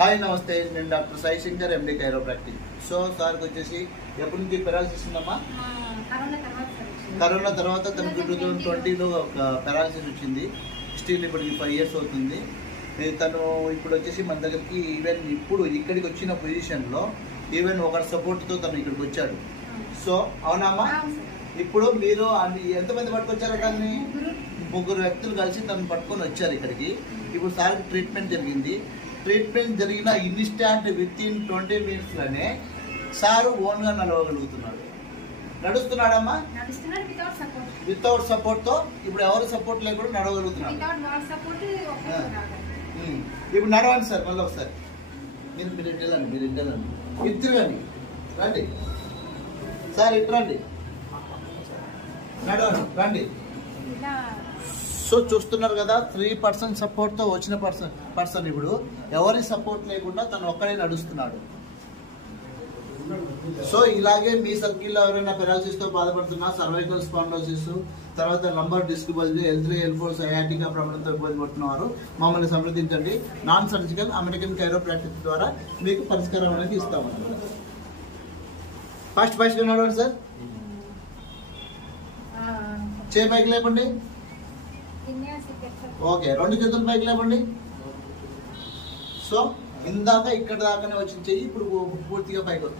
Hi నమస్తే, నేను doctor Sai Shankar, ఎండి chiropractic. So సార్కి వచ్చేసి ఎప్పటి నుంచి పెరాలసిస్ ఉందమ్మా? కరోనా తర్వాత తనకు 2020లో ఒక పెరాలసిస్ వచ్చింది. స్టిల్ ఇప్పటికి 5 years అవుతుంది. తను ఇప్పుడు వచ్చేసి మన దగ్గరికి ఈవెన్ ఇప్పుడు ఇక్కడికి వచ్చిన పొజిషన్లో ఈవెన్ ఒకరి సపోర్ట్తో తను ఇక్కడికి వచ్చాడు. సో అవునమ్మా? ఇప్పుడు మీరు ఎంతమంది పట్టుకొచ్చారో దాన్ని? 3 వ్యక్తులు కలిసి తను పట్టుకొని వచ్చారు ఇక్కడికి. ఇప్పుడు సార్కి ట్రీట్మెంట్ జరిగింది. ట్రీట్మెంట్ జరిగిన ఇన్స్టాంట్ విత్-ఇన్ 20 minutesలోనే సారు ఓన్గా నడవగలుగుతున్నాడు. నడుస్తున్నాడమ్మా? వితౌట్ సపోర్ట్తో. ఇప్పుడు ఎవరు సపోర్ట్ లేకుండా నడవగలుగుతున్నాడు. ఇప్పుడు నడవండి సార్, మళ్ళీ ఒకసారి మీరు ఇద్దరండి, ఇద్దరు రండి, రండి సార్, ఇటు రండి, నడవండి, రండి. సో చూస్తున్నారు కదా, 3% సపోర్ట్తో వచ్చిన పర్సన్ ఇప్పుడు ఎవరి సపోర్ట్ లేకుండా తను ఒక్కడే నడుస్తున్నాడు. సో ఇలాగే మీ సర్కిల్లో ఎవరైనా పెరాలసిస్తో బాధపడుతున్నా, సర్వైకల్ స్పాండిలోసిస్, తర్వాత lumbar disc bulge, L3 L4 sciatica ప్రాబ్లంతో ఇబ్బంది పడుతున్నవారు మమ్మల్ని సంప్రదించండి. నాన్ సర్జికల్ అమెరికన్ కైరోప్రాక్టిక్ ద్వారా మీకు పరిష్కారం అనేది ఇస్తామన్నమాట. ఫస్ట్ నడవండి సార్. చేయి పైకి లేపండి. ఓకే, 2 చేతులు పైకి లేపండి. సో ఇందాక ఇక్కడ దాకానే వచ్చిన చెయ్యి ఇప్పుడు పూర్తిగా పైకి వస్తుంది.